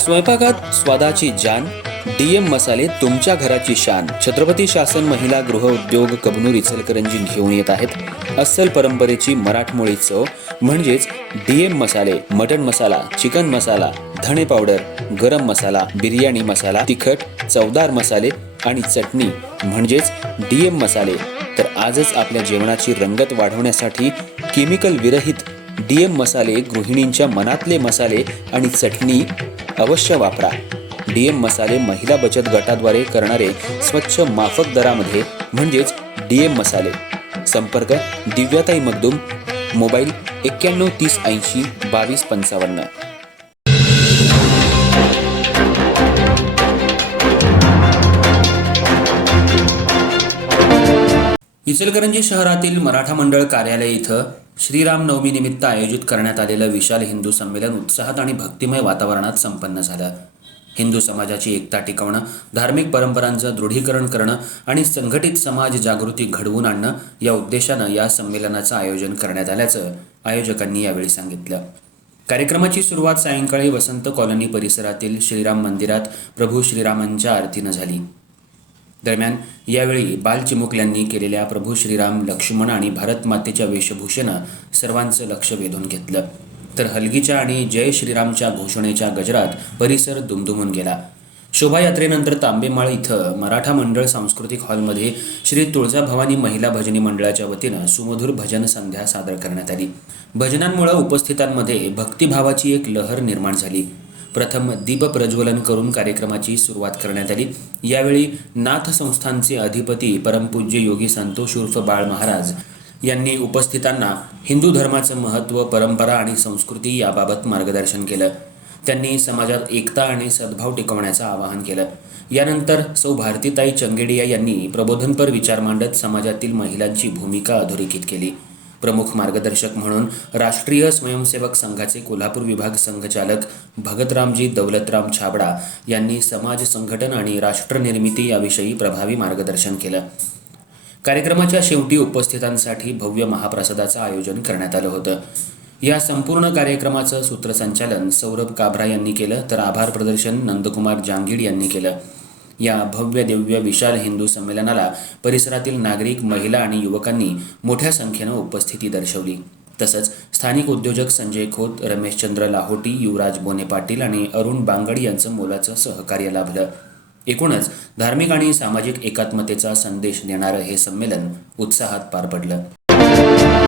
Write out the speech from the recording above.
स्वयंपाकात स्वादाची जान, डीएम मसाले तुमच्या घराची शान. छत्रपती शासन महिला गृह उद्योग कबनूर इचलकरंजी घेऊन येत आहेत अस्सल परंपरेची मराठमोळी चव म्हणजेच डीएम मसाले. मटन मसाला, चिकन मसाला, धणे पावडर, गरम मसाला, बिर्याणी मसाला, तिखट चवदार मसाले आणि चटणी म्हणजेच डीएम मसाले. तर आजच आपल्या जेवणाची रंगत वाढवण्यासाठी केमिकल विरहित डीएम मसाले, गृहिणींच्या मनातले मसाले आणि चटणी अवश्य वापरा. डीएम मसाले महिला बचत गटाद्वारे करणारे स्वच्छ माफक दरामध्ये म्हणजेच डीएम मसाले. संपर्क दिव्याताई मगदूम, मोबाईल 91 30 80 22 55. इचलकरंजी शहरातील मराठा मंडळ कार्यालय इथं श्रीराम नवमी निमित्त आयोजित करण्यात आलेलं विशाल हिंदू संमेलन उत्साहात आणि भक्तिमय वातावरणात संपन्न झालं. हिंदू समाजाची एकता टिकवणं, धार्मिक परंपरांचं दृढीकरण करणं आणि संघटित समाज जागृती घडवून आणणं या उद्देशानं या संमेलनाचं आयोजन करण्यात आल्याचं आयोजकांनी यावेळी सांगितलं. कार्यक्रमाची सुरुवात सायंकाळी वसंत कॉलनी परिसरातील श्रीराम मंदिरात प्रभू श्रीरामांच्या आरतीनं झाली. दरम्यान यावेळी बाल चिमुकल्यांनी केलेल्या प्रभू श्रीराम, लक्ष्मण आणि भारत मातेच्या वेशभूषेनं सर्वांचं लक्ष वेधून घेतलं. तर हलगीच्या आणि जय श्रीरामच्या घोषणेच्या गजरात परिसर दुमदुमून गेला. शोभायात्रेनंतर तांबेमाळ इथं मराठा मंडळ सांस्कृतिक हॉलमध्ये श्री तुळजाभवानी महिला भजनी मंडळाच्या वतीनं सुमधुर भजन संध्या सादर करण्यात आली. भजनांमुळे उपस्थितांमध्ये भक्तिभावाची एक लहर निर्माण झाली. प्रथम दीप प्रज्वलन करून कार्यक्रमाची सुरुवात करण्यात आली. यावेळी नाथ संस्थानचे अधिपती परमपूज्य योगी संतोष उर्फ बाळ महाराज यांनी उपस्थितांना हिंदू धर्माचं महत्त्व, परंपरा आणि संस्कृती याबाबत मार्गदर्शन केलं. त्यांनी समाजात एकता आणि सद्भाव टिकवण्याचं आवाहन केलं. यानंतर सौ भारतीताई चंगेडिया यांनी प्रबोधनपर विचार मांडत समाजातील महिलांची भूमिका अधोरेखित केली. प्रमुख मार्गदर्शक म्हणून राष्ट्रीय स्वयंसेवक संघाचे कोल्हापूर विभाग संघचालक भगतरामजी दौलतराम छाबडा यांनी समाज संघटन आणि राष्ट्रनिर्मिती याविषयी प्रभावी मार्गदर्शन केलं. कार्यक्रमाच्या शेवटी उपस्थितांसाठी भव्य महाप्रसादाचं आयोजन करण्यात आलं होतं. या संपूर्ण कार्यक्रमाचं सूत्रसंचालन सौरभ काभरा यांनी केलं, तर आभार प्रदर्शन नंदकुमार जांगीड यांनी केलं. या भव्य दिव्य विशाल हिंदू संमेलनाला परिसरातील नागरिक, महिला आणि युवकांनी मोठ्या संख्येनं उपस्थिती दर्शवली. तसंच स्थानिक उद्योजक संजय खोत, रमेशचंद्र लाहोटी, युवराज बोने पाटील आणि अरुण बांगड यांचं मोलाचं सहकार्य लाभलं. एकूणच धार्मिक आणि सामाजिक एकात्मतेचा संदेश देणारं हे संमेलन उत्साहात पार पडलं.